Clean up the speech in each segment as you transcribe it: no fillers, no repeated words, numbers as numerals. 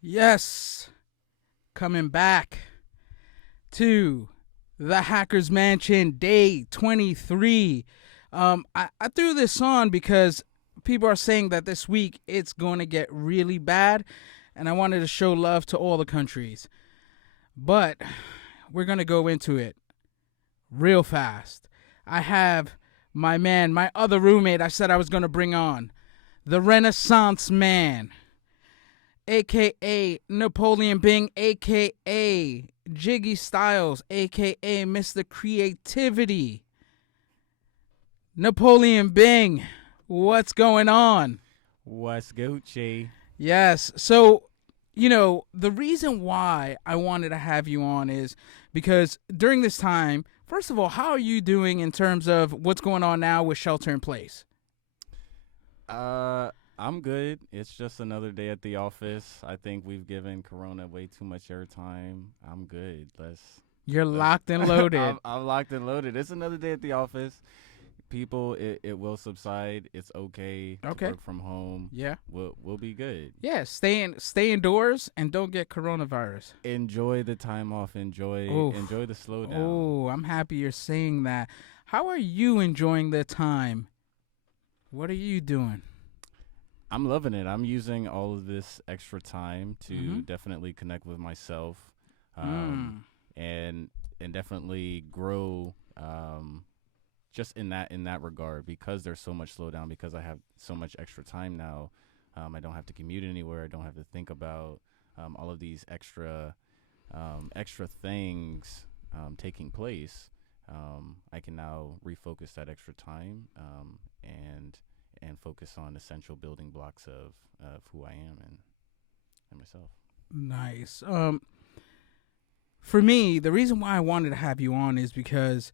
Yes, coming back to the Hackers Mansion day 23. I threw this on because people are saying that this week it's going to get really bad, and I wanted to show love to all the countries. But we're going to go into it real fast. I have my man, my other roommate I said I was going to bring on, the Renaissance Man, a.k.a. Napoleon Bing, a.k.a. Jiggy Styles, a.k.a. Mr. Creativity. Napoleon Bing, what's going on? What's Gucci? Yes, so, the reason why I wanted to have you on is because during this time, first of all, how are you doing in terms of what's going on now with shelter in place? I'm good. It's just another day at the office. I think we've given Corona way too much airtime. I'm good. You're locked and loaded. I'm locked and loaded. It's another day at the office. People, it will subside. It's okay to work from home. Yeah. We'll be good. Yeah, stay indoors and don't get coronavirus. Enjoy the time off. Enjoy the slowdown. Oh, I'm happy you're saying that. How are you enjoying the time? What are you doing? I'm loving it. I'm using all of this extra time to definitely connect with myself, and definitely grow, just in that regard, because there's so much slowdown, because I have so much extra time now. I don't have to commute anywhere. I don't have to think about all of these extra things taking place. I can now refocus that extra time and focus on essential building blocks of who I am and myself. Nice. For me, the reason why I wanted to have you on is because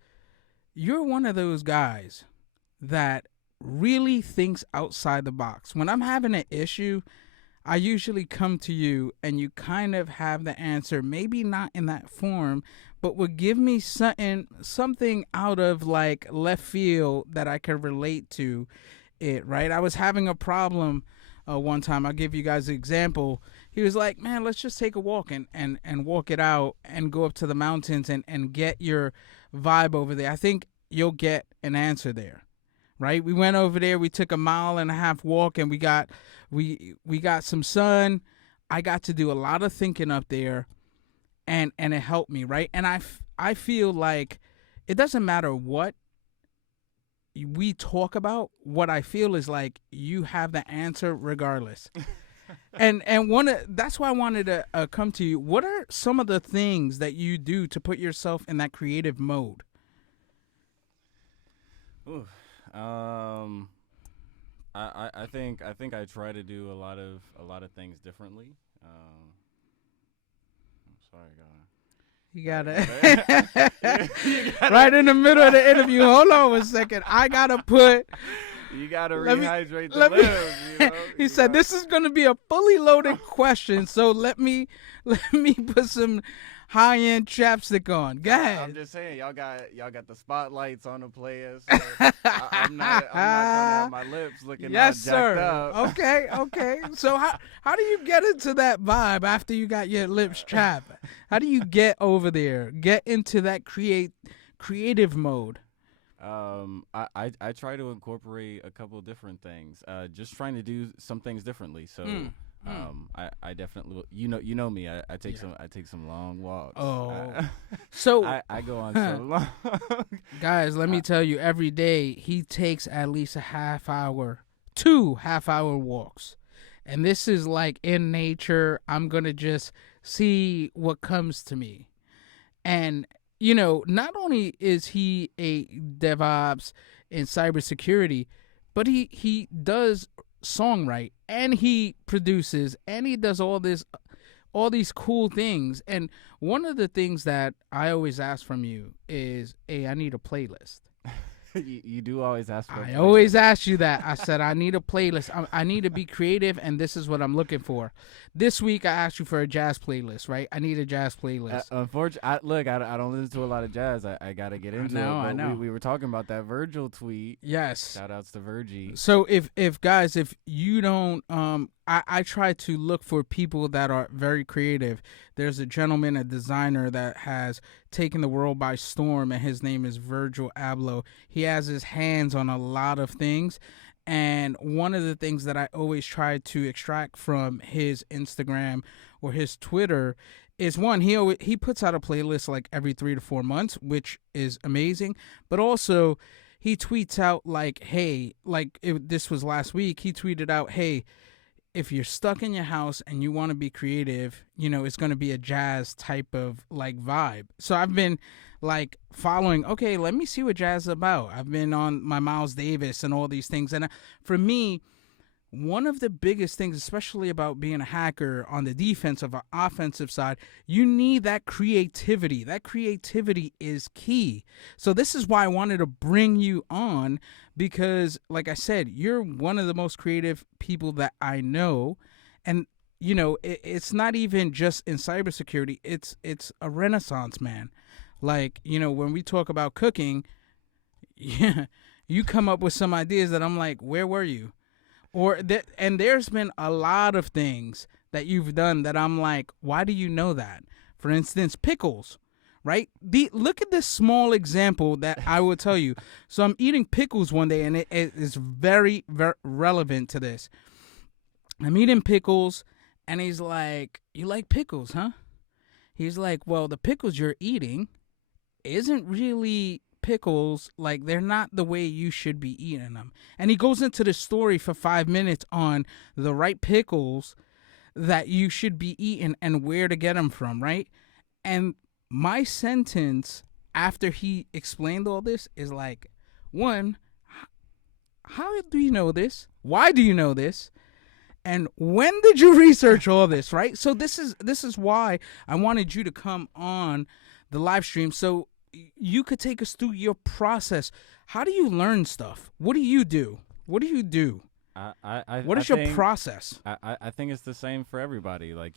you're one of those guys that really thinks outside the box. When I'm having an issue, I usually come to you and you kind of have the answer, maybe not in that form, but would give me something out of like left field that I could relate to it, right? I was having a problem one time. I'll give you guys an example. He was like, man, let's just take a walk and walk it out and go up to the mountains and get your vibe over there. I think you'll get an answer there, right? We went over there. We took a 1.5 mile walk and we got some sun. I got to do a lot of thinking up there and it helped me, right? And I feel like it doesn't matter what we talk about, what I feel is like you have the answer regardless. and that's why I wanted to come to you. What are some of the things that you do to put yourself in that creative mode? Ooh, I think I try to do a lot of things differently. I'm sorry, guys. You gotta right in the middle of the interview. Hold on a second. I gotta put. You gotta rehydrate the limbs. He said this is gonna be a fully loaded question, so let me put some high-end chapstick on. Go ahead. I'm just saying, y'all got the spotlights on the players. So I'm not trying to have my lips looking all jacked up. Okay. So how do you get into that vibe after you got your lips chapped? How do you get over there? Get into that creative mode? I try to incorporate a couple of different things. Just trying to do some things differently. So. I definitely, you know me. I take some long walks. Oh, so I go on so long. Guys, let me tell you, every day he takes at least 2 half-hour walks, and this is like in nature. I'm gonna just see what comes to me, and not only is he a DevOps in cybersecurity, but he does songwrite and he produces and he does all these cool things. And one of the things that I always ask from you is, hey, I need a playlist. You do always ask for a I playlist. always ask you that. I said I need a playlist. I need to be creative, and this is what I'm looking for. This week I asked you for a jazz playlist, right? I need a jazz playlist. Unfortunately, look, I don't listen to a lot of jazz. I got to get into it. I But know. we were talking about that Virgil tweet. Yes. Shout outs to Virgie. So if guys, if you don't, I try to look for people that are very creative. There's a gentleman, a designer that has taken the world by storm, and his name is Virgil Abloh. He has his hands on a lot of things, and one of the things that I always try to extract from his Instagram or his Twitter is, one, he puts out a playlist like every 3 to 4 months, which is amazing, but also he tweets out like, hey, this was last week. He tweeted out, hey, if you're stuck in your house and you want to be creative, it's going to be a jazz type of like vibe. So I've been like following, okay, let me see what jazz is about. I've been on my Miles Davis and all these things. And for me, one of the biggest things, especially about being a hacker on the defensive or offensive side, you need that creativity. That creativity is key. So this is why I wanted to bring you on, because, like I said, you're one of the most creative people that I know. And, it's not even just in cybersecurity. It's a renaissance, man. Like, when we talk about cooking, yeah, you come up with some ideas that I'm like, where were you? And there's been a lot of things that you've done that I'm like, why do you know that? For instance, pickles, right? Look at this small example that I will tell you. So I'm eating pickles one day, and it is very, very relevant to this. I'm eating pickles, and he's like, you like pickles, huh? He's like, well, the pickles you're eating isn't really pickles. Like, they're not the way you should be eating them. And he goes into the story for 5 minutes on the right pickles that you should be eating and where to get them from, right? And my sentence after he explained all this is like, one, how do you know this? Why do you know this? And when did you research all this, right? So this is why I wanted you to come on the live stream, so you could take us through your process. How do you learn stuff? What do you do? What do you do? What is your process? I think it's the same for everybody. Like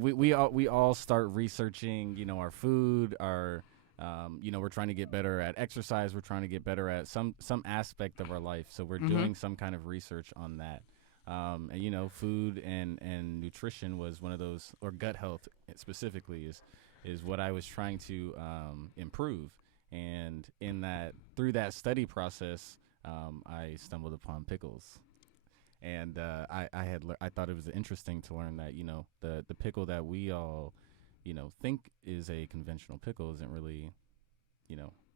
we all start researching, our food, our we're trying to get better at exercise. We're trying to get better at some aspect of our life. So we're doing some kind of research on that. And food and nutrition was one of those, or gut health specifically is what I was trying to improve. And through that study process, I stumbled upon pickles. And I thought it was interesting to learn that, the pickle that we all, think is a conventional pickle isn't really,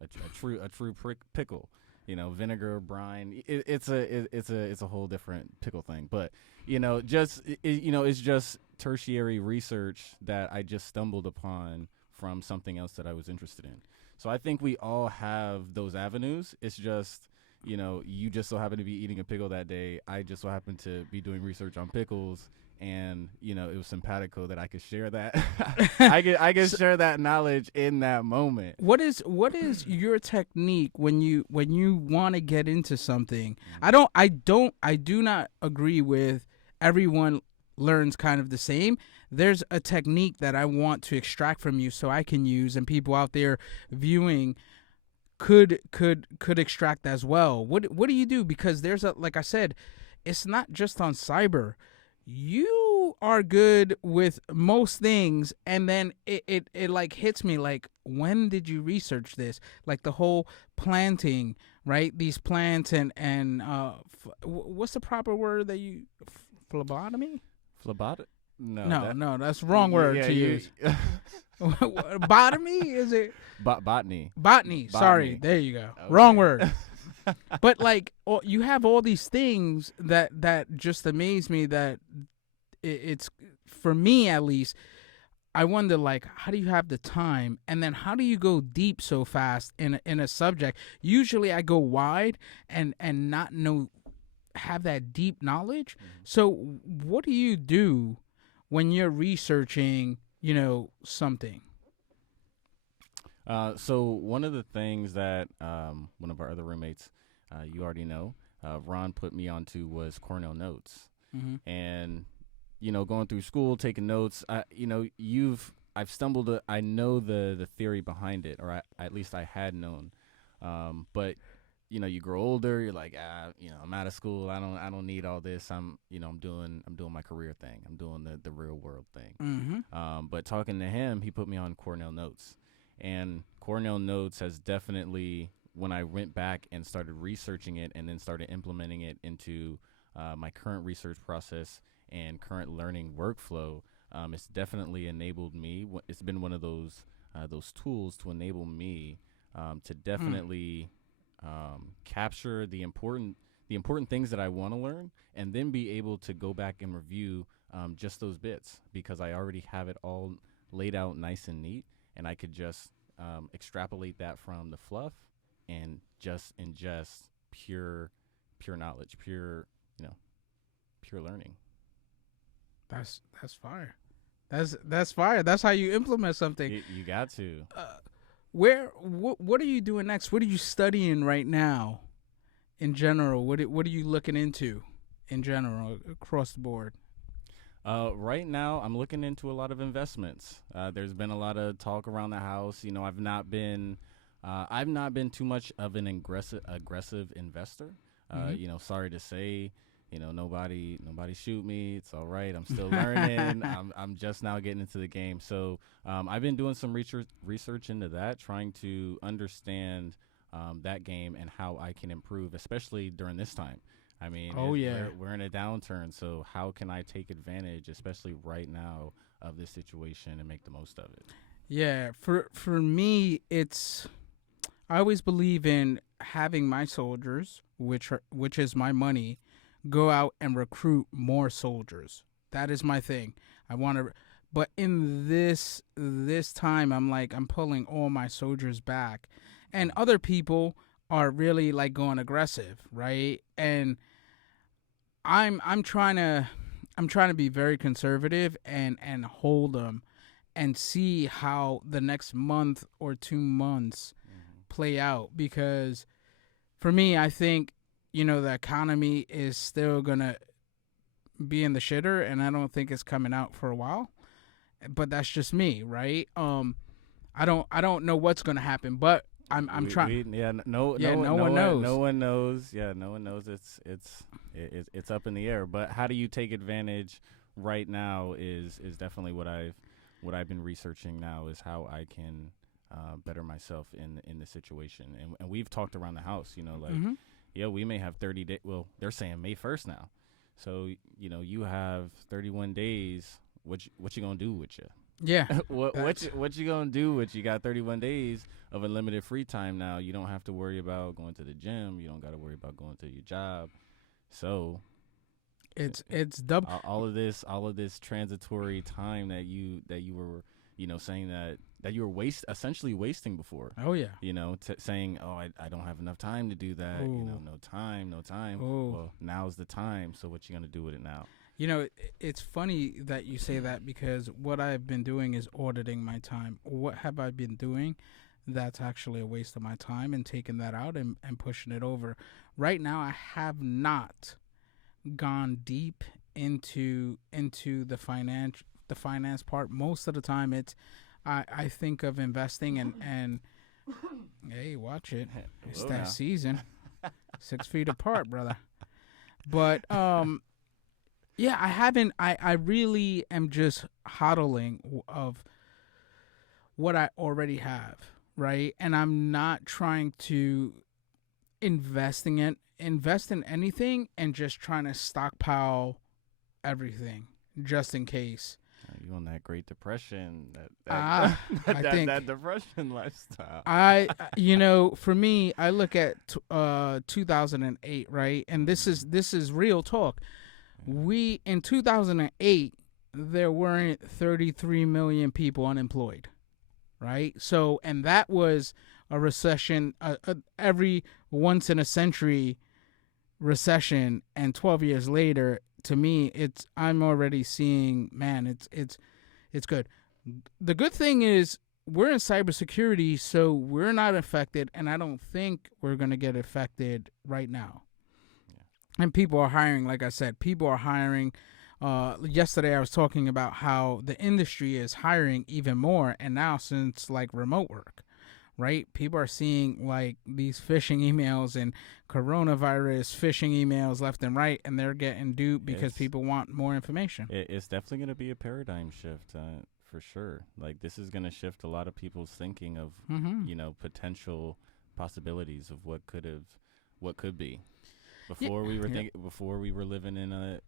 a true pickle. Vinegar, brine. It's a whole different pickle thing. But it's just tertiary research that I just stumbled upon from something else that I was interested in. So I think we all have those avenues. It's just, you just so happen to be eating a pickle that day. I just so happen to be doing research on pickles, and it was simpatico that I could share that. I can share that knowledge in that moment. What is your technique when you want to get into something? I do not agree with everyone learns kind of the same. There's a technique that I want to extract from you so I can use, and people out there viewing could extract as well. What do you do? Because there's like I said, it's not just on cyber. You are good with most things, and then it like hits me like, when did you research this? Like the whole planting, right? These plants and what's the proper word that you phlebotomy? No, that's the wrong word to use. Botany, is it? Botany. Sorry, there you go. Okay. Wrong word. But like, you have all these things that just amaze me. That it's, for me at least, I wonder, like, how do you have the time, and then how do you go deep so fast in a subject? Usually, I go wide and not have that deep knowledge. So, what do you do when you're researching, something? So one of the things that one of our other roommates, you already know, Ron put me onto was Cornell Notes, Mm-hmm. and going through school, taking notes. I've stumbled. I know the theory behind it, or at least I had known. But you grow older. You're like, I'm out of school. I don't need all this. I'm doing my career thing. I'm doing the real world thing. Mm-hmm. But talking to him, he put me on Cornell Notes, and Cornell Notes has definitely, when I went back and started researching it, and then started implementing it into my current research process and current learning workflow, it's definitely enabled me. It's been one of those tools to enable me to definitely capture the important things that I want to learn, and then be able to go back and review just those bits, because I already have it all laid out nice and neat, and I could just extrapolate that from the fluff and just ingest pure knowledge, pure learning. That's fire. That's fire. That's how you implement something. You got to. What are you doing next? What are you studying right now? In general, what are you looking into? In general, across the board. Right now, I'm looking into a lot of investments. There's been a lot of talk around the house. I've not been too much of an aggressive investor. Mm-hmm. Sorry to say, nobody shoot me. It's all right. I'm still learning. I'm just now getting into the game. So I've been doing some research into that, trying to understand that game and how I can improve, especially during this time. I mean, Oh yeah. we're in a downturn, so how can I take advantage, especially right now, of this situation and make the most of it? Yeah, for me, I always believe in having my soldiers, which is my money, go out and recruit more soldiers. That is my thing. I want to, but in this time, I'm pulling all my soldiers back, and other people are really like going aggressive, right? And I'm trying to be very conservative and hold them and see how the next month or 2 months play out, because for me, I think the economy is still gonna be in the shitter, and I don't think it's coming out for a while. But that's just me, right? I don't know what's gonna happen, but I'm trying. Yeah, Yeah, no, no no one one, knows. no one knows. Yeah, no one knows. It's up in the air. But how do you take advantage right now is definitely what I've been researching now, is how I can better myself in the situation. And we've talked around the house. Like, Hmm. yeah, we may have 30 days. Well, they're saying May 1st now. So you have 31 days. What you gonna do with you? Yeah, what that's what you gonna do with you got 31 days of unlimited free time now. You don't have to worry about going to the gym. You don't got to worry about going to your job. So it's double. all of this transitory time that you were saying that you were essentially wasting before. Oh yeah. Saying, oh, I don't have enough time to do that. Oh. No time. Oh. Well, now's the time. So what you gonna do with it now? It's funny that you say that, because what I've been doing is auditing my time. What have I been doing that's actually a waste of my time, and taking that out and pushing it over? Right now, I have not gone deep into the finance part. Most of the time, I think of investing and hey, watch it. It's Whoa, that now. season. 6 feet apart, brother. But yeah, I haven't. I really am just hodling of what I already have, right? And I'm not trying to invest in anything, and just trying to stockpile everything just in case. You on that Great Depression, Ah, I think that depression lifestyle. for me, I look at 2008, right? And this is real talk. We in 2008, there weren't 33 million people unemployed, right? So, and that was a recession, every once in a century recession, and 12 years later, to me, I'm already seeing, man, it's good. The good thing is, we're in cybersecurity, so we're not affected, and I don't think we're going to get affected right now. And people are hiring, like I said, people are hiring. Yesterday I was talking about how the industry is hiring even more, and now since like remote work, right? People are seeing like these phishing emails and coronavirus phishing emails left and right, and they're getting duped because It's people want more information. it's definitely going to be a paradigm shift, for sure. Like this is going to shift a lot of people's thinking of Mm-hmm. potential possibilities of what could be. Yeah. Yep. Before we were living in a,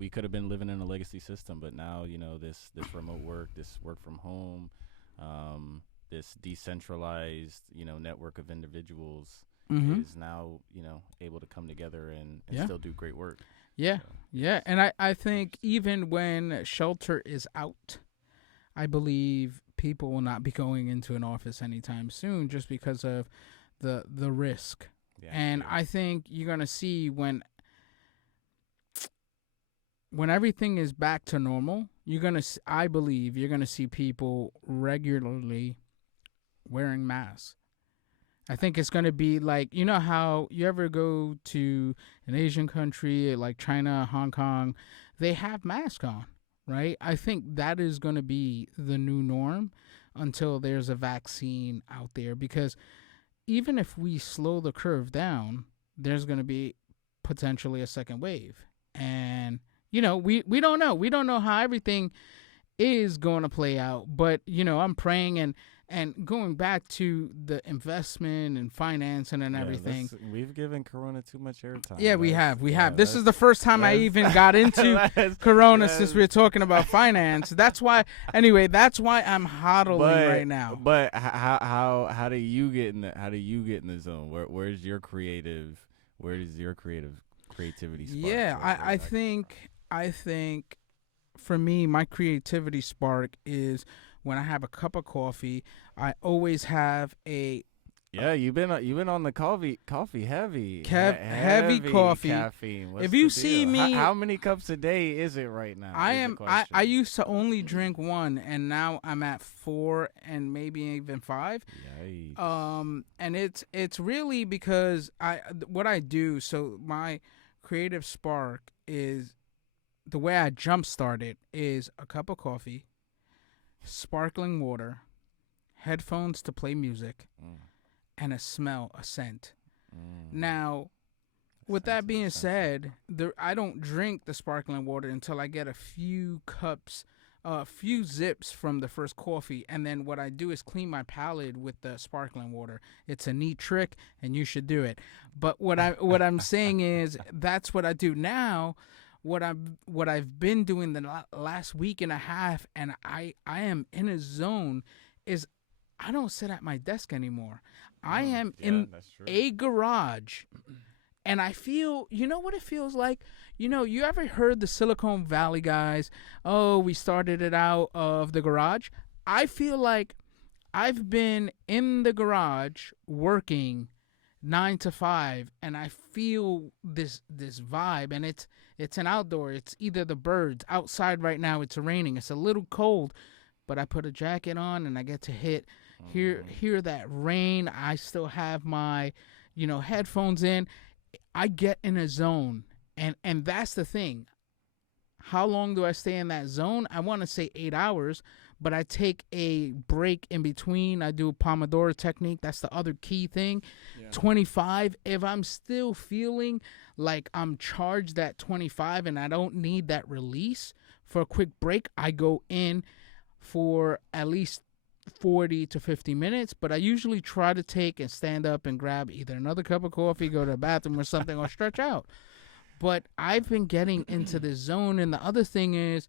we could have been living in a legacy system, but now, this remote work, this work from home, this decentralized, network of individuals Mm-hmm. is now, able to come together and Yeah. still do great work. Yeah. So Yeah. And I think even when shelter is out, I believe people will not be going into an office anytime soon just because of the risk. yeah, And fear. I think you're gonna see when everything is back to normal, I believe you're gonna see people regularly wearing masks. I think it's gonna be like, you know how you ever go to an Asian country like China, Hong Kong, they have masks on, right? I think that is gonna be the new norm until there's a vaccine out there, because even if we slow the curve down, there's gonna be potentially a second wave, and we don't know. We don't know how everything is going to play out. But I'm praying, and going back to the investment and financing and everything. We've given Corona too much airtime. Yeah, we have. This is the Let's first time I even got into let's- Corona let's- since we're talking about finance. That's why. Anyway, that's why I'm hodling right now. But how do you get in the zone? Where does your creativity spark? Yeah, Where I that come think for me, my creativity spark is when I have a cup of coffee. I always have a Yeah, you've been on the coffee heavy. heavy coffee. Caffeine. What's If you the see deal? me, how many cups a day is it right now? I is the am. question. I used to only drink one, and now I'm at 4 and maybe even 5. Yikes. And it's really because what I do. So my creative spark is the way I jump started is a cup of coffee, sparkling water, headphones to play music, Mm, and a smell, a scent. mm. Now, with that being said, I don't drink the sparkling water until I get a few cups, a few zips from the first coffee, and then what I do is clean my palate with the sparkling water. It's a neat trick, and you should do it. But what I'm saying is that's what I do now. What I've been doing the last week and a half, and I am in a zone, is I don't sit at my desk anymore. I am in that's true. a garage, and I feel, you know what it feels like? You ever heard the Silicon Valley guys? Oh, we started it out of the garage. I feel like I've been in the garage working 9 to 5, and I feel this vibe, and it's an outdoor. It's either the birds outside right now. It's raining. It's a little cold, but I put a jacket on and I get to hear that rain. I still have my headphones in. I get in a zone, and that's the thing. How long do I stay in that zone? I want to say 8 hours, but I take a break in between. I do a Pomodoro technique. That's the other key thing. Yeah. 25. If I'm still feeling like I'm charged at 25 and I don't need that release for a quick break, I go in for at least 40 to 50 minutes, but I usually try to take and stand up and grab either another cup of coffee, go to the bathroom or something, or stretch out. But I've been getting into this zone, and the other thing is,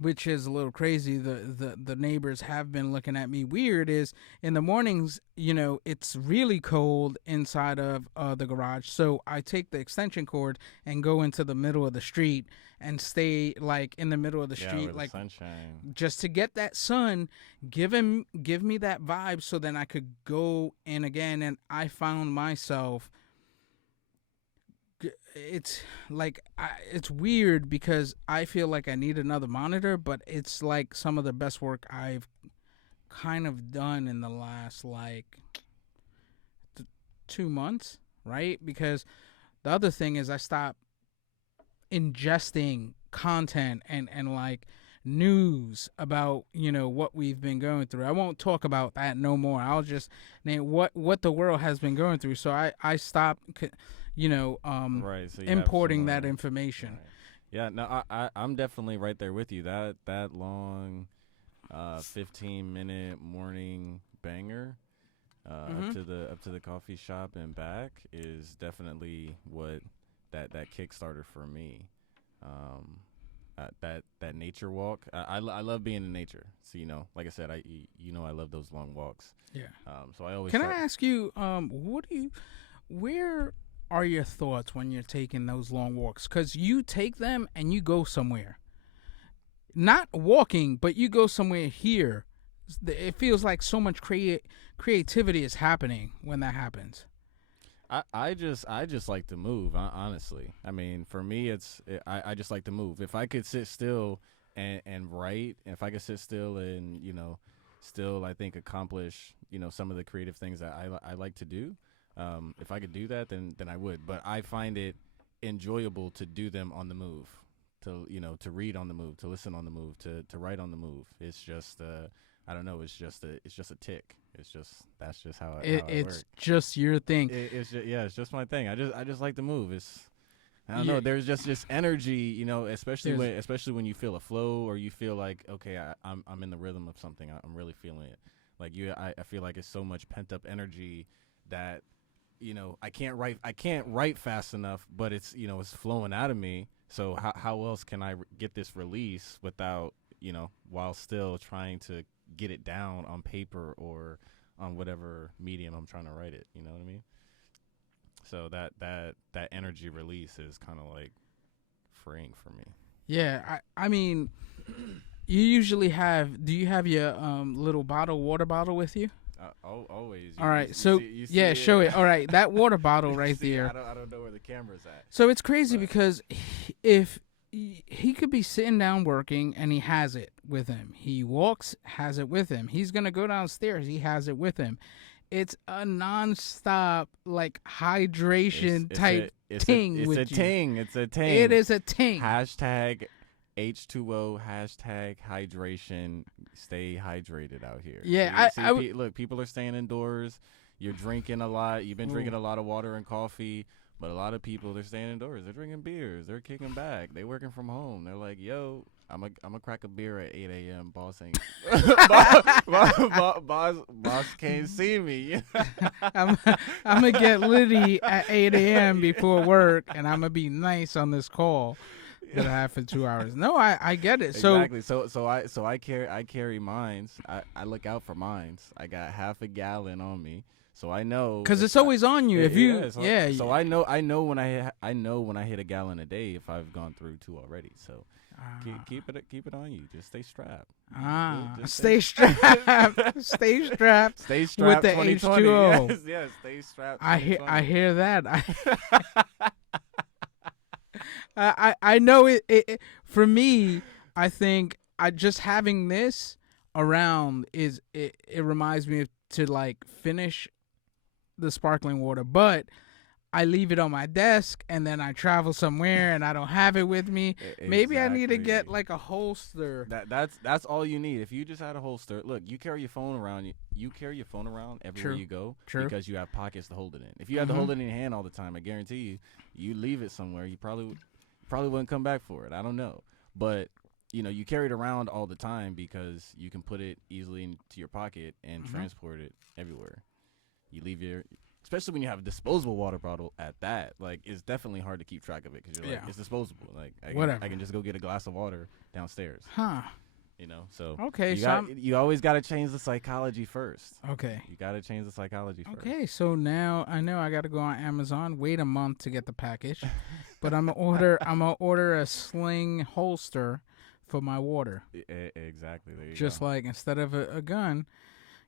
which is a little crazy, the neighbors have been looking at me weird, is in the mornings, it's really cold inside of the garage. So I take the extension cord and go into the middle of the street and stay like in the middle of the street, where the like sunshine. just to get that sun, give me that vibe, so then I could go in again. And I found myself, it's like it's weird because I feel like I need another monitor, but it's like some of the best work I've kind of done in the last like 2 months, right? Because the other thing is I stopped ingesting content and like news about what we've been going through. I won't talk about that no more. I'll just name what the world has been going through. So I stopped Right. So you have importing that someone. information. Right. Yeah. No, I'm definitely right there with you. That long, 15-minute morning banger, up to the coffee shop and back is definitely what that Kickstarter for me. That nature walk. I love being in nature. So like I said, I love those long walks. Yeah. So I always Can I ask you, where are your thoughts when you're taking those long walks? Because you take them and you go somewhere. Not walking, but you go somewhere here. It feels like so much creativity is happening when that happens. I just like to move. Honestly, I mean, for me, I just like to move. If I could sit still and write, if I could sit still and still I think accomplish some of the creative things that I like to do. If I could do that, then I would. But I find it enjoyable to do them on the move, to read on the move, to listen on the move, to write on the move. It's just I don't know. It's just a tick. That's just how I It's work. just your thing. It's just my thing. I just like to move. I don't know. There's just this energy, especially when you feel a flow or you feel like, okay, I'm in the rhythm of something. I'm really feeling it. Like I feel like it's so much pent up energy that I can't write fast enough, but it's it's flowing out of me. So how else can I get this release without while still trying to get it down on paper or on whatever medium I'm trying to write it. You know what I mean? So that energy release is kind of like freeing for me. Yeah, I mean, you usually do you have your little water bottle with you? Always. All right, so show it. All right, that water bottle right there. I don't know where the camera's at. So it's crazy because if he could be sitting down working and he has it with him. He walks, has it with him. He's going to go downstairs, he has it with him. It's a nonstop like hydration type ting. It's a ting. It's a ting. It is a ting. Hashtag H2O, hashtag hydration. Stay hydrated out here. Yeah, look, people are staying indoors. You're drinking a lot. You've been drinking a lot of water and coffee. But a lot of people, they're staying indoors. They're drinking beers. They're kicking back. They're working from home. They're like, yo, I'm a crack a beer at 8 a.m. Boss ain't. boss can't see me. I'm going to get litty at 8 a.m. before work, and I'm going to be nice on this call that I have for 2 hours. No, I get it. Exactly. So I carry mines. I look out for mines. I got half a gallon on me. So I know because it's always on you. So I know when I hit a gallon a day if I've gone through 2 already. So keep it on you. Just stay strapped. Stay strapped. Stay strapped. Stay strapped with the H2O. Yes, stay strapped. I hear that. I know it. For me, I think just having this around it reminds me to like finish the sparkling water, but I leave it on my desk and then I travel somewhere and I don't have it with me. Exactly. Maybe I need to get like a holster. That's all you need. If you just had a holster, look, you carry your phone around. You carry your phone around everywhere you go because you have pockets to hold it in. If you had to hold it in your hand all the time, I guarantee you leave it somewhere. You probably wouldn't come back for it. I don't know, but you carry it around all the time because you can put it easily into your pocket and transport it everywhere. You leave especially when you have a disposable water bottle at that, like it's definitely hard to keep track of it because you're like, it's disposable. Like I can just go get a glass of water downstairs. So okay, you always got to change the psychology first. Okay, you got to change the psychology first. Okay, so now I know I got to go on Amazon, wait a month to get the package, but I'm gonna order a sling holster for my water. Exactly. There you just go. Like instead of a gun,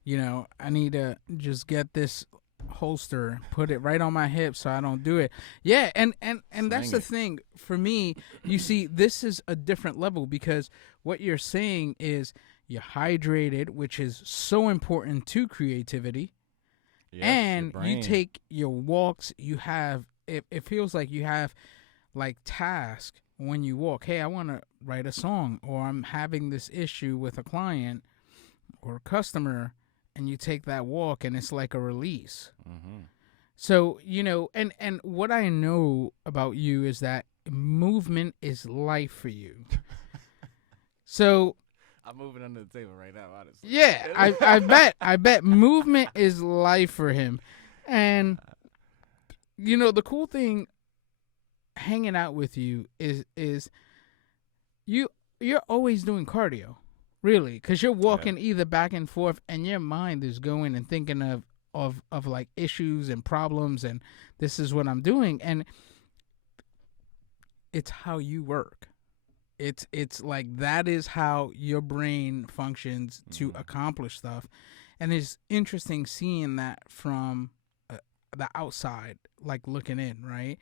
I need to just get this holster, put it right on my hip so I don't do it. Yeah, and that's the thing for me. You see, this is a different level because what you're saying is you're hydrated, which is so important to creativity, Yes, and your brain. you take your walks. You have it feels like you have like task when you walk. Hey, I want to write a song, or I'm having this issue with a client or a customer, and you take that walk, and it's like a release. Mm-hmm. So, and what I know about you is that movement is life for you. So, I'm moving under the table right now, honestly. yeah, I bet movement is life for him. And the cool thing hanging out with you is you're always doing cardio. Really, because you're walking either back and forth, and your mind is going and thinking of like issues and problems, and this is what I'm doing, and it's how you work. It's like that is how your brain functions to accomplish stuff, and it's interesting seeing that from the outside, like looking in, right?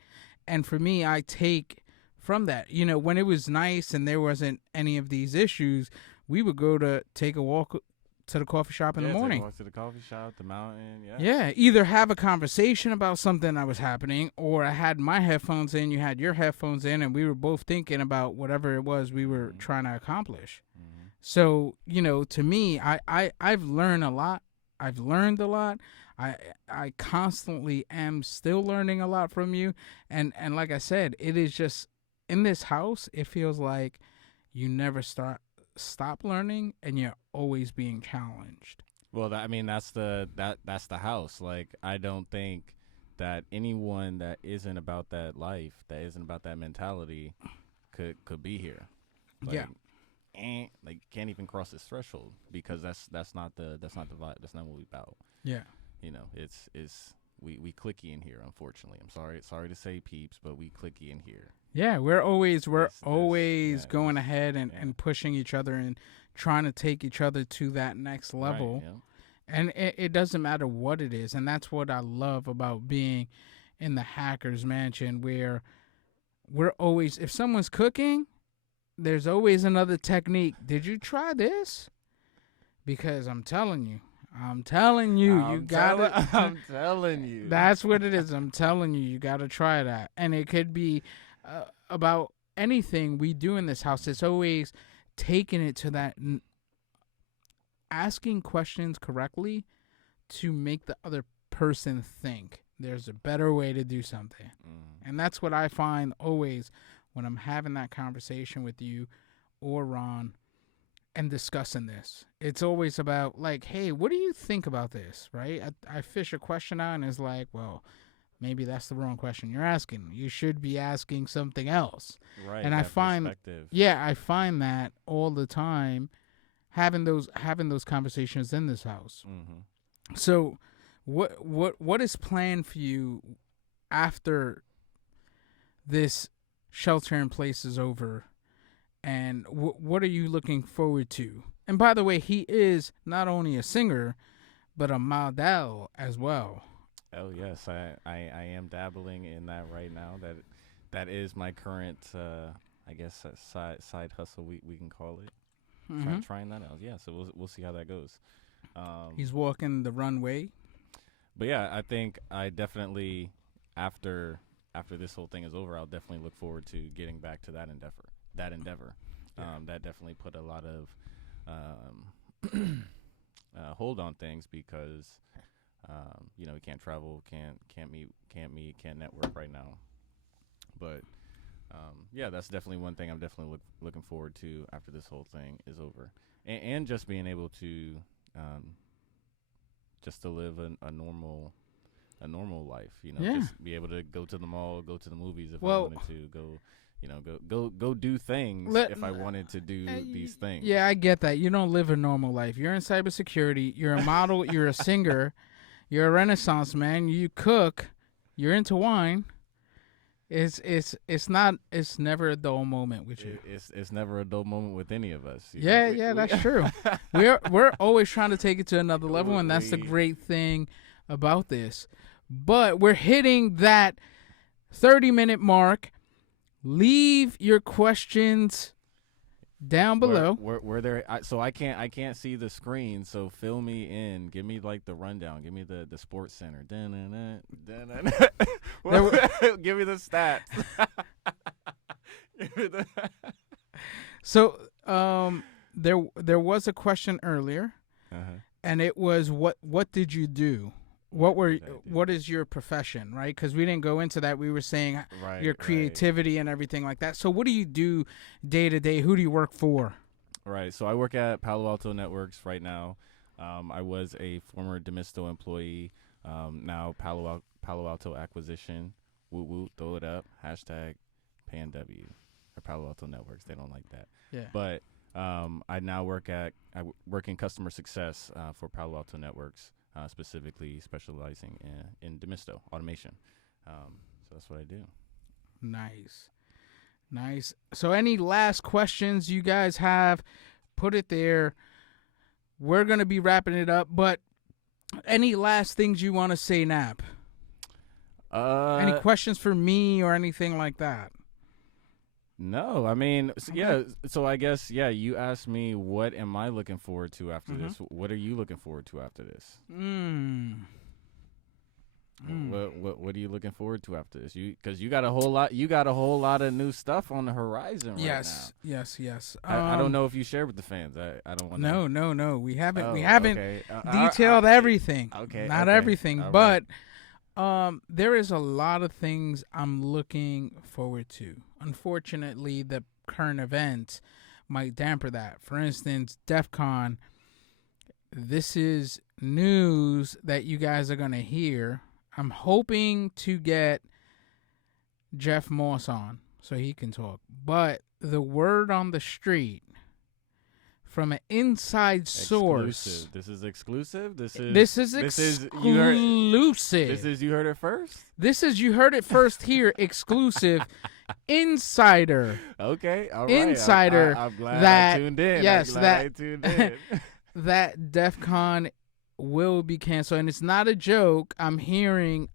And for me, I take from that, when it was nice and there wasn't any of these issues, we would go to take a walk to the coffee shop in the morning. Take a walk to the coffee shop, the mountain, Yeah, either have a conversation about something that was happening, or I had my headphones in, you had your headphones in, and we were both thinking about whatever it was we were trying to accomplish. Mm-hmm. So, to me, I've learned a lot. I've learned a lot. I constantly am still learning a lot from you. And like I said, it is just, in this house, it feels like you never stop learning, and you're always being challenged. Well, that's the house. Like, I don't think that anyone that isn't about that life, that isn't about that mentality, could be here. Like, yeah. Like, can't even cross this threshold, because that's not the vibe. That's not what we about. Yeah. It's we clicky in here, unfortunately. I'm sorry to say, peeps, but we clicky in here. Yeah, we're always going ahead and pushing each other and trying to take each other to that next level. Right, yeah. And it doesn't matter what it is. And that's what I love about being in the Hackers Mansion, where we're always, if someone's cooking, there's always another technique. Did you try this? Because I'm telling you, you gotta. I'm telling you. That's what it is. I'm telling you, you gotta try that. And it could be about anything we do in this house. It's always taking it to that, asking questions correctly to make the other person think there's a better way to do something. And that's what I find always when I'm having that conversation with you or Ron and discussing this. It's always about, like, hey, what do you think about this, right? I fish a question out, and it's like, well, maybe that's the wrong question you're asking. You should be asking something else. Right. And I find that all the time, having those conversations in this house. Mm-hmm. So what is planned for you after this shelter in place is over, and what are you looking forward to? And by the way, he is not only a singer, but a model as well. Oh yes, I am dabbling in that right now. That is my current, I guess, side hustle we can call it. Mm-hmm. Trying that out. Yeah, so we'll see how that goes. He's walking the runway. But yeah, I think I definitely, after this whole thing is over, I'll definitely look forward to getting back to that endeavor. Yeah. That definitely put a lot of hold on things, because we can't travel, can't meet, can't network right now. But yeah, that's definitely one thing I'm definitely looking forward to after this whole thing is over, and just being able to just to live a normal life, just be able to go to the mall, go to the movies if I wanted to, go do things if I wanted to do these things. Yeah, I get that. You don't live a normal life. You're in cybersecurity. You're a model. You're a singer. You're a Renaissance man. You cook. You're into wine. It's never a dull moment with you. It's never a dull moment with any of us. Yeah, that's true. We're always trying to take it to another level, and that's the great thing about this. But we're hitting that 30-minute mark. Leave your questions down below. Where there, so I can't see the screen. So fill me in. Give me like the rundown. Give me the sports center. Dun-dun-dun, dun-dun-dun. Give me the stats. Give me the So there was a question earlier, and it was what did you do? What is your profession, right? Because we didn't go into that. We were saying your creativity and everything like that. So what do you do day to day? Who do you work for? Right. So I work at Palo Alto Networks right now. I was a former Demisto employee. Now Palo Alto acquisition. Woo woo. Throw it up. Hashtag PANW or Palo Alto Networks. They don't like that. Yeah. But I now work in customer success for Palo Alto Networks. Specifically specializing in Demisto automation. So that's what I do. Nice. So any last questions you guys have, put it there. We're going to be wrapping it up, but any last things you want to say, Nap? Any questions for me or anything like that? No, I mean, yeah. So I guess, you asked me, what am I looking forward to after this? What are you looking forward to after this? What are you looking forward to after this? Because you got a whole lot of new stuff on the horizon right now. Yes. I don't know if you shared with the fans. I don't want to. No. We haven't. Okay. Detailed everything. Okay. Not everything, all but there is a lot of things I'm looking forward to. Unfortunately, the current events might damper that. For instance, DEF CON. This is news that you guys are going to hear. I'm hoping to get Jeff Moss on so he can talk. But the word on the street from an inside source. This is exclusive. This is exclusive. You heard it first. This is you heard it first here. Exclusive. Insider. Okay. All right. Insider. I'm glad that I tuned in. Yes. I tuned in. That DEF CON will be canceled, and it's not a joke. I'm hearing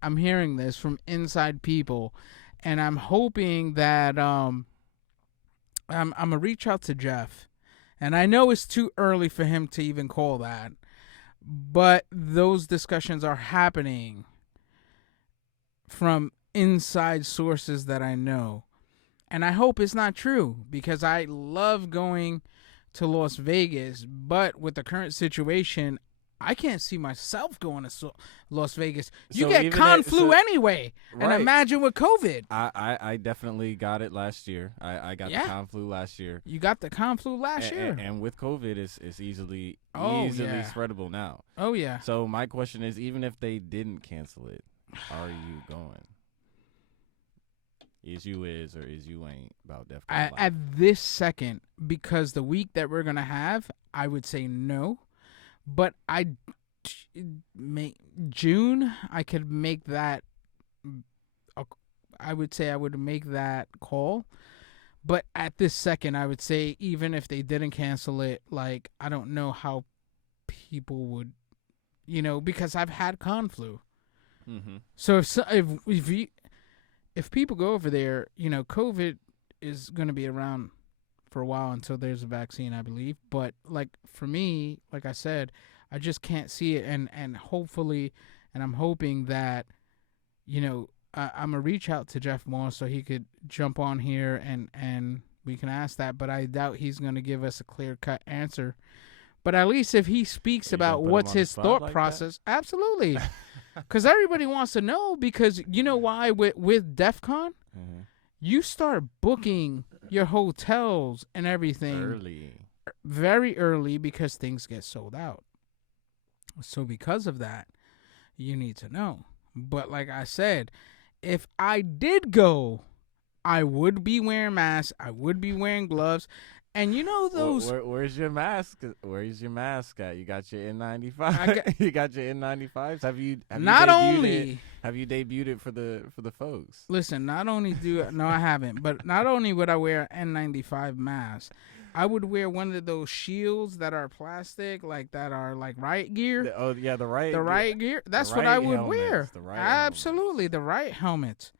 this from inside people, and I'm hoping that I'm gonna reach out to Jeff. And I know it's too early for him to even call that, but those discussions are happening from inside sources that I know. And I hope it's not true, because I love going to Las Vegas, but with the current situation, I can't see myself going to Las Vegas. You get Conflu anyway, and imagine with COVID. I definitely got it last year. I got the Conflu last year. You got the Conflu last year, and with COVID, it's easily spreadable now. Oh yeah. So my question is, even if they didn't cancel it, are you going? Is you is or is you ain't about DEF CON? At this second, because the week that we're gonna have, I would say no. But June, I could make that. I would say I would make that call. But at this second, I would say even if they didn't cancel it, like, I don't know how people would, because I've had Conflu. Mm-hmm. So if people go over there, COVID is going to be around for a while until there's a vaccine, I believe. But like for me, like I said, I just can't see it, and hopefully, and I'm hoping that, I'm gonna reach out to Jeff Moss so he could jump on here and we can ask that. But I doubt he's gonna give us a clear-cut answer. But at least if he speaks about what's his thought process, absolutely. Because everybody wants to know, because you know why with DEF CON? Mm-hmm. You start booking your hotels and everything very early, because things get sold out. So because of that, you need to know. But like I said, if I did go, I would be wearing masks. I would be wearing gloves. And those. Where's your mask? Where's your mask at? You got your N95. You got your N95s. Have you debuted it for the folks? Listen, not only I haven't, but not only would I wear an N95 mask, I would wear one of those shields that are plastic, like that are like riot gear. The riot gear. That's what I would wear. Absolutely, helmets. the right helmet.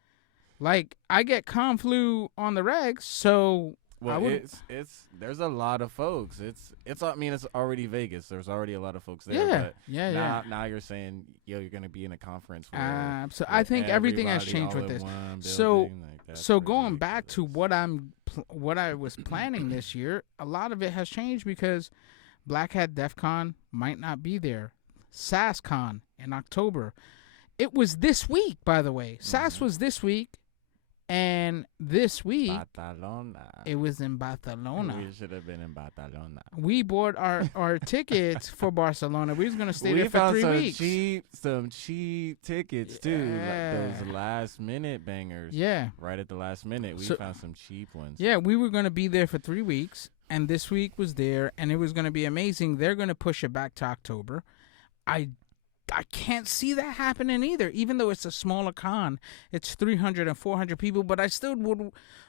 Like, I get Conflu on the regs, so Well, it's there's a lot of folks. It's I mean it's already Vegas. There's already a lot of folks there. Yeah, But now you're saying you're gonna be in a conference where so I think everything has changed with this. So going back to what I was planning this year, a lot of it has changed because Black Hat DEF CON might not be there. SASCon in October. It was this week, by the way. SAS was this week. And this week, Barcelona. It was in Barcelona. We should have been in Barcelona. We bought our tickets for Barcelona. We was gonna stay there for 3 weeks. Some cheap tickets too, like those last minute bangers. Yeah, right at the last minute, we found some cheap ones. Yeah, we were gonna be there for 3 weeks, and this week was there, and it was gonna be amazing. They're gonna push it back to October. I can't see that happening either, even though it's a smaller con. It's 300 and 400 people, but I still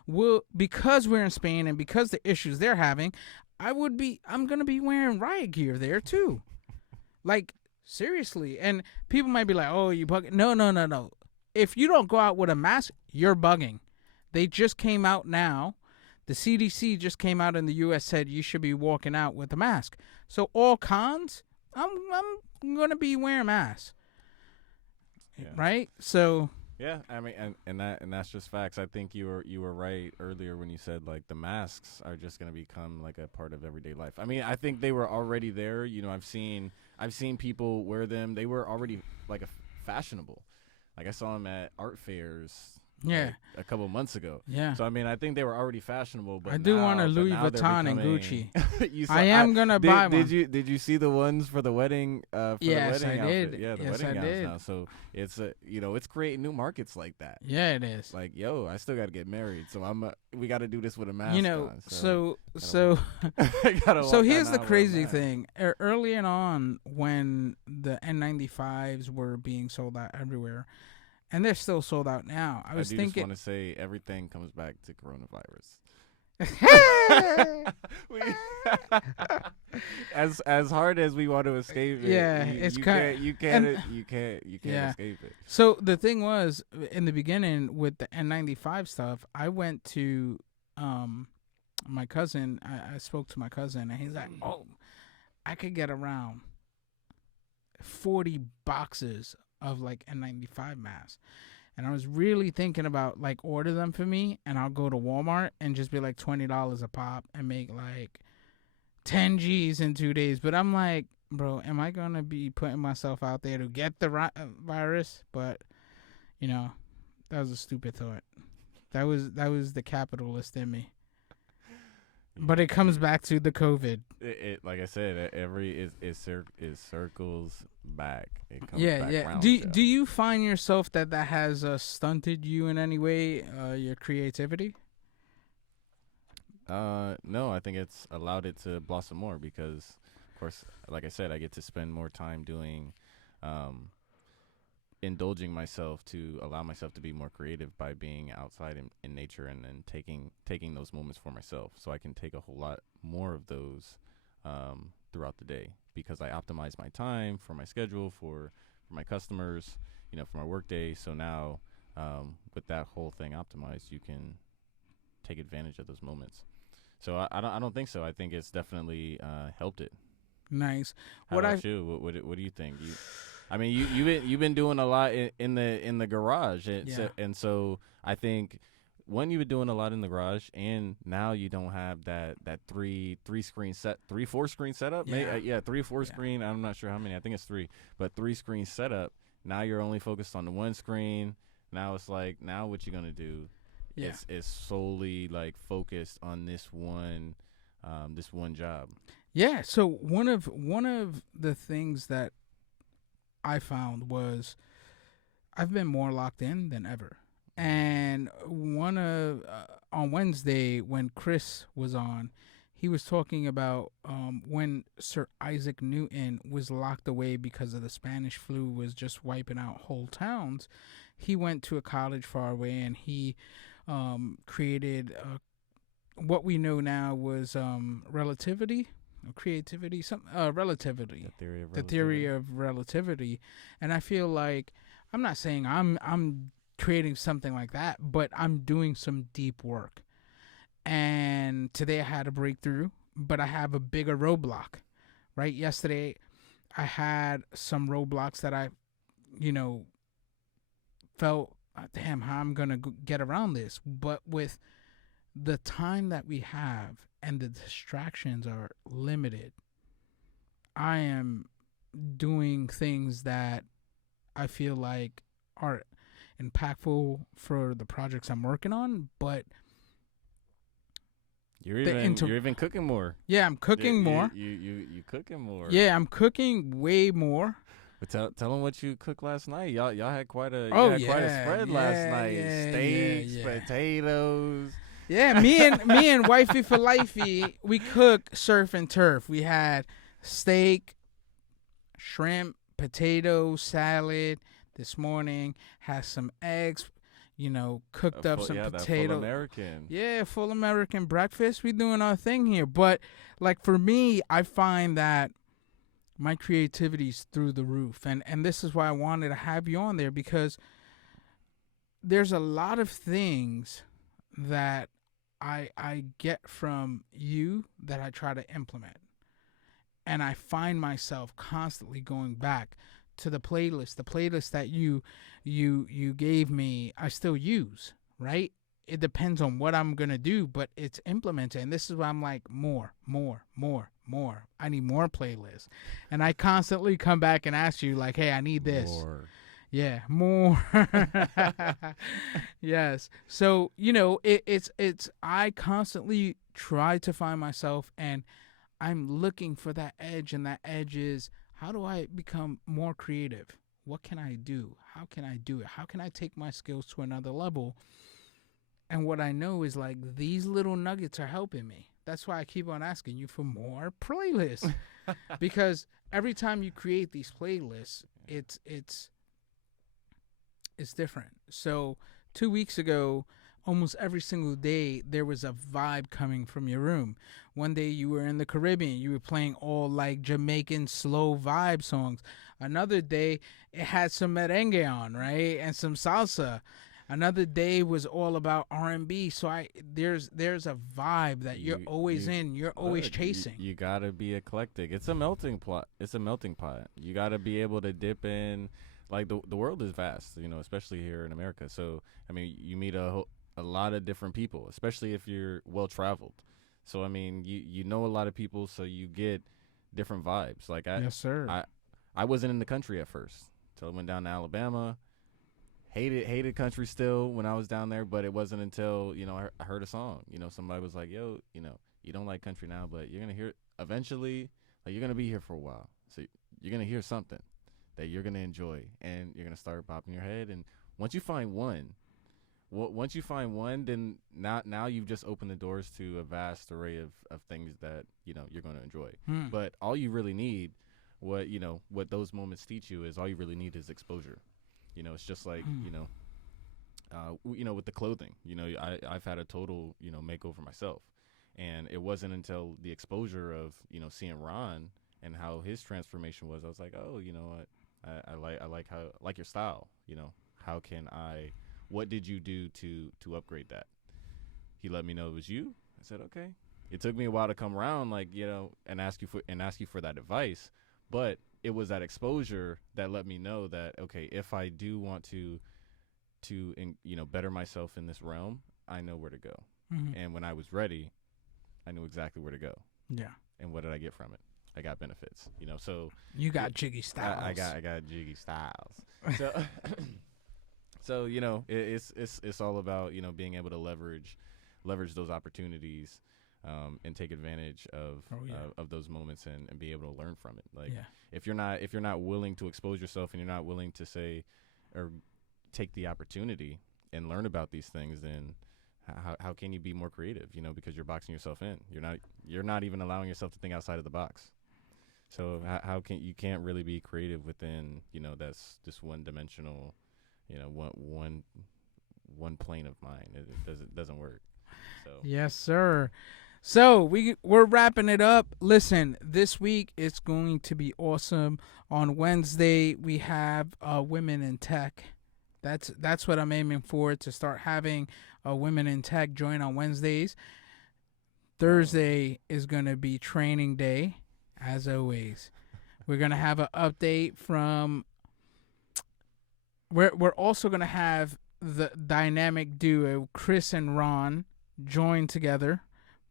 will because we're in Spain and because the issues they're having, I'm going to be wearing riot gear there too. Like, seriously. And people might be like, oh, you bugging. No. If you don't go out with a mask, you're bugging. They just came out now. The CDC just came out in the U.S. said you should be walking out with a mask. So all cons, I'm going to be wearing masks, right? So yeah, I mean, and that's just facts. I think you were right earlier when you said like the masks are just going to become like a part of everyday life. I mean, I think they were already there. You know, I've seen people wear them. They were already like fashionable. Like I saw them at art fairs. Yeah, like a couple months ago. Yeah. So I mean, I think they were already fashionable. But I do want a Louis Vuitton and Gucci. I am gonna buy one. Did you see the ones for the wedding? Yes, the wedding I did. Outfit? Yeah, the yes, wedding I gowns did. now. So it's it's creating new markets like that. Yeah, it is. Like, yo, I still got to get married, so we got to do this with a mask. You know, on, so here's the crazy thing. Early on, when the N95s were being sold out everywhere. And they're still sold out now. I was thinking. Just want to say everything comes back to coronavirus. as hard as we want to escape it, you can't escape it. So the thing was, in the beginning with the N95 stuff, I went to my cousin. I spoke to my cousin, and he's like, "Oh, I could get around 40 boxes of like N95 masks." And I was really thinking about like order them for me, and I'll go to Walmart and just be like $20 a pop and make like 10 G's in 2 days. But I'm like, bro, am I gonna be putting myself out there to get the virus? But you know, that was a stupid thought. That was the capitalist in me. But it comes back to the COVID. It like I said, it circles back. It comes back yeah. round. Do you find yourself that has stunted you in any way, your creativity? No, I think it's allowed it to blossom more because, of course, like I said, I get to spend more time doing, indulging myself to allow myself to be more creative by being outside in nature and then taking those moments for myself, so I can take a whole lot more of those throughout the day because I optimize my time for my schedule for my customers, for my work day. So now with that whole thing optimized, you can take advantage of those moments. So I don't think so. I think it's definitely helped it. Nice. How about you? What do you think? I mean, you've been doing a lot in the garage, and so I think you've been doing a lot in the garage, and now you don't have that 4 screen setup. Yeah, 3 or 4 screen. I'm not sure how many. I think it's 3, but 3 screen setup. Now you're only focused on the one screen. Now it's like, now what you gonna do? Yeah. Is solely like focused on this one job. Yeah. So one of the things that I found was I've been more locked in than ever. And on Wednesday when Chris was on, he was talking about when Sir Isaac Newton was locked away because of the Spanish flu was just wiping out whole towns. He went to a college far away and he created what we know now was relativity. Creativity, relativity, the theory of relativity. And I feel like, I'm not saying I'm creating something like that, but I'm doing some deep work. And today I had a breakthrough, but I have a bigger roadblock. Right? Yesterday I had some roadblocks that I, you know, felt, damn, how I'm gonna get around this. But with the time that we have and the distractions are limited, I am doing things that I feel like are impactful for the projects I'm working on. But you're even cooking more. yeah, I'm cooking more. You cooking more. Yeah, I'm cooking way more. But tell them what you cooked last night. Y'all had quite a quite a yeah, spread last night. yeah, Steaks, yeah, yeah. potatoes. Yeah, me and wifey for lifey, we cook surf and turf. We had steak, shrimp, potato, salad this morning. Had some eggs, cooked up some That potato. full American. Yeah, full American breakfast. We doing our thing here. But like for me, I find that my creativity's through the roof. And this is why I wanted to have you on there, because there's a lot of things that I get from you that I try to implement. And I find myself constantly going back to the playlist that you gave me. I still use, right? It depends on what I'm gonna do, but it's implemented. And this is why I'm like, more. I need more playlists. And I constantly come back and ask you, like, hey, I need this. More. Yeah, more. Yes. So, it's I constantly try to find myself, and I'm looking for that edge, and that edge is, how do I become more creative? What can I do? How can I do it? How can I take my skills to another level? And what I know is, like, these little nuggets are helping me. That's why I keep on asking you for more playlists. Because every time you create these playlists, it's different. So 2 weeks ago, almost every single day, there was a vibe coming from your room. One day you were in the Caribbean. You were playing all like Jamaican slow vibe songs. Another day, it had some merengue on, right? And some salsa. Another day was all about R&B. So there's a vibe that you're always in. You're always chasing. You gotta be eclectic. It's a melting pot. You gotta be able to dip in. Like the world is vast, especially here in America. So I mean, you meet a lot of different people, especially if you're well traveled. So I mean, you know a lot of people, so you get different vibes. Like Yes, sir. I wasn't in the country at first until I went down to Alabama. Hated country still when I was down there, but it wasn't until I heard a song. Somebody was like, "Yo, you don't like country now, but you're gonna hear it eventually. Like you're gonna be here for a while, so you're gonna hear something that you're gonna enjoy, and you're gonna start popping your head. And once you find one, then now you've just opened the doors to a vast array of things that you're gonna enjoy. But all you really need, what those moments teach you, is all you really need is exposure. It's just like with the clothing. I've had a total makeover myself, and it wasn't until the exposure of seeing Ron and how his transformation was, I was like, oh, you know what, I like your style. What did you do to upgrade that? He let me know it was you. I said, okay. It took me a while to come around, and ask you for that advice, but it was that exposure that let me know that, okay, if I do want to better myself in this realm, I know where to go. Mm-hmm. And when I was ready, I knew exactly where to go. Yeah. And what did I get from it? I got benefits. So you got jiggy styles. I got jiggy styles. So so it's all about being able to leverage those opportunities, and take advantage of those moments, and be able to learn from it. Like if you're not willing to expose yourself, and you're not willing to say or take the opportunity and learn about these things, then how can you be more creative? Because you're boxing yourself in. You're not even allowing yourself to think outside of the box. So how can you can't really be creative within that's just one dimensional, one plane of mind. It doesn't work. So yes, sir. So we're wrapping it up. Listen, this week it's going to be awesome. On Wednesday we have women in tech. That's what I'm aiming for, to start having women in tech join on Wednesdays. Thursday is going to be training day, as always. We're going to have an update from. We're also going to have the dynamic duo, Chris and Ron, join together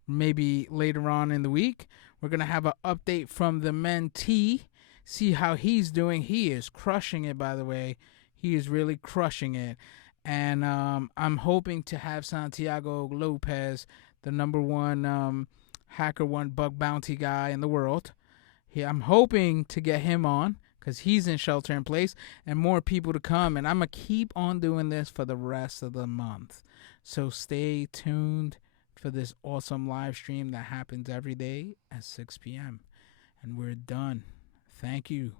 maybe later on in the week. We're going to have an update from the mentee, see how he's doing. He is crushing it, by the way. He is really crushing it. And I'm hoping to have Santiago Lopez, the number one HackerOne bug bounty guy in the world. I'm hoping to get him on because he's in shelter in place, and more people to come. And I'm going to keep on doing this for the rest of the month. So stay tuned for this awesome live stream that happens every day at 6 p.m. And we're done. Thank you.